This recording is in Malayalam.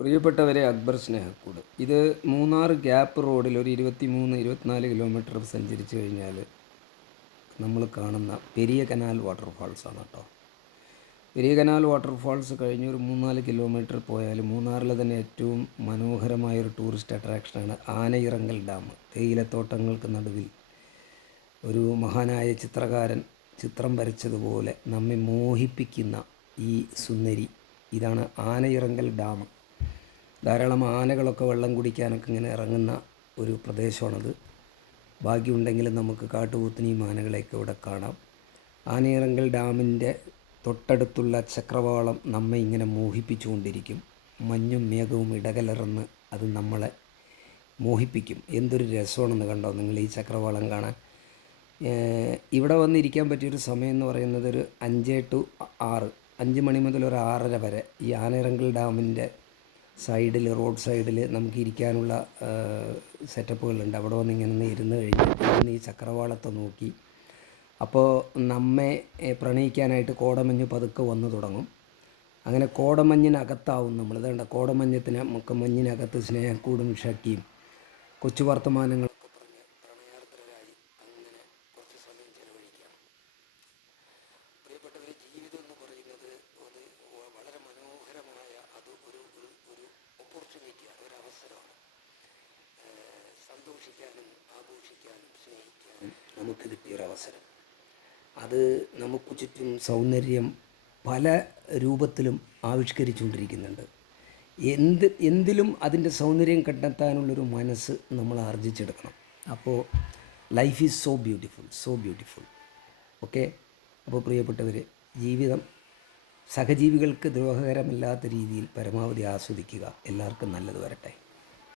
പ്രിയപ്പെട്ടവരെ, അക്ബർ സ്നേഹക്കൂട്. ഇത് മൂന്നാർ ഗ്യാപ്പ് റോഡിൽ ഒരു 23-24 കിലോമീറ്റർ സഞ്ചരിച്ചു കഴിഞ്ഞാൽ നമ്മൾ കാണുന്ന പെരിയ കനാൽ വാട്ടർഫാൾസാണ് കേട്ടോ. പെരിയ കനാൽ വാട്ടർഫാൾസ് കഴിഞ്ഞ് ഒരു 3-4 കിലോമീറ്റർ പോയാൽ മൂന്നാറിലെ തന്നെ ഏറ്റവും മനോഹരമായൊരു ടൂറിസ്റ്റ് അട്രാക്ഷനാണ് ആനയിറങ്കൽ ഡാം. തേയിലത്തോട്ടങ്ങൾക്ക് നടുവിൽ ഒരു മഹാനായ ചിത്രകാരൻ ചിത്രം വരച്ചതുപോലെ നമ്മെ മോഹിപ്പിക്കുന്ന ഈ സുന്ദരി, ഇതാണ് ആനയിറങ്കൽ ഡാം. ധാരാളം ആനകളൊക്കെ വെള്ളം കുടിക്കാനൊക്കെ ഇങ്ങനെ ഇറങ്ങുന്ന ഒരു പ്രദേശമാണത്. ഭാഗ്യമുണ്ടെങ്കിൽ നമുക്ക് കാട്ടുപോത്തിനെയും ആനകളെയൊക്കെ ഇവിടെ കാണാം. ആനയിറങ്കൽ ഡാമിൻ്റെ തൊട്ടടുത്തുള്ള ചക്രവാളം നമ്മെ ഇങ്ങനെ മോഹിപ്പിച്ചുകൊണ്ടിരിക്കും. മഞ്ഞും മേഘവും ഇടകലർന്ന് അത് നമ്മളെ മോഹിപ്പിക്കും. എന്തൊരു രസമാണെന്ന് കണ്ടോ നിങ്ങൾ ഈ ചക്രവാളം കാണാൻ. ഇവിടെ വന്നിരിക്കാൻ പറ്റിയൊരു സമയം എന്ന് പറയുന്നത് ഒരു 5 to 6, 5 മണി മുതൽ ഒരു 6:30 വരെ ഈ ആനയിറങ്കൽ ഡാമിൻ്റെ സൈഡിൽ, റോഡ് സൈഡിൽ നമുക്ക് ഇരിക്കാനുള്ള സെറ്റപ്പുകളുണ്ട്. അവിടെ വന്ന് ഇങ്ങനെ ഇരുന്ന് കഴിഞ്ഞ് ഈ ചക്രവാളത്തെ നോക്കി, അപ്പോൾ നമ്മെ പ്രണയിക്കാനായിട്ട് കോടമഞ്ഞ് പതുക്കെ വന്നു തുടങ്ങും. അങ്ങനെ കോടമഞ്ഞിനകത്താവും നമ്മൾ. ഇതേണ്ട കോടമഞ്ഞത്തിന് നമുക്ക് മഞ്ഞിനകത്ത് സ്നേഹക്കൂടും ഷക്കിയും കൊച്ചു വർത്തമാനങ്ങളൊക്കെ പറഞ്ഞ് പ്രണയാർദ്രരായി അങ്ങനെ കുറച്ച് സമയം ചിലവഴിക്കാം. പ്രിയപ്പെട്ടവർ, ജീവിതം എന്ന് പറയുന്നത് അത് വളരെ മനോഹരമായ ഒരു ഓപ്പർച്യൂണിറ്റിയാണ്, ഒരവസരമാണ്. സന്തോഷിക്കാനും ആഘോഷിക്കാനും സ്നേഹിക്കാനും നമുക്ക് കിട്ടിയൊരവസരം. അത് നമുക്ക് ചുറ്റും സൗന്ദര്യം പല രൂപത്തിലും ആവിഷ്കരിച്ചുകൊണ്ടിരിക്കുന്നുണ്ട്. എന്തിലും അതിൻ്റെ സൗന്ദര്യം കണ്ടെത്താനുള്ളൊരു മനസ്സ് നമ്മൾ ആർജിച്ചെടുക്കണം. അപ്പോൾ life is so beautiful, so beautiful. Okay. അപ്പോൾ പ്രിയപ്പെട്ടവർ, ജീവിതം സഹജീവികൾക്ക് ദ്രോഹകരമല്ലാത്ത രീതിയിൽ പരമാവധി ആസ്വദിക്കുക. എല്ലാവർക്കും നല്ലത് വരട്ടെ.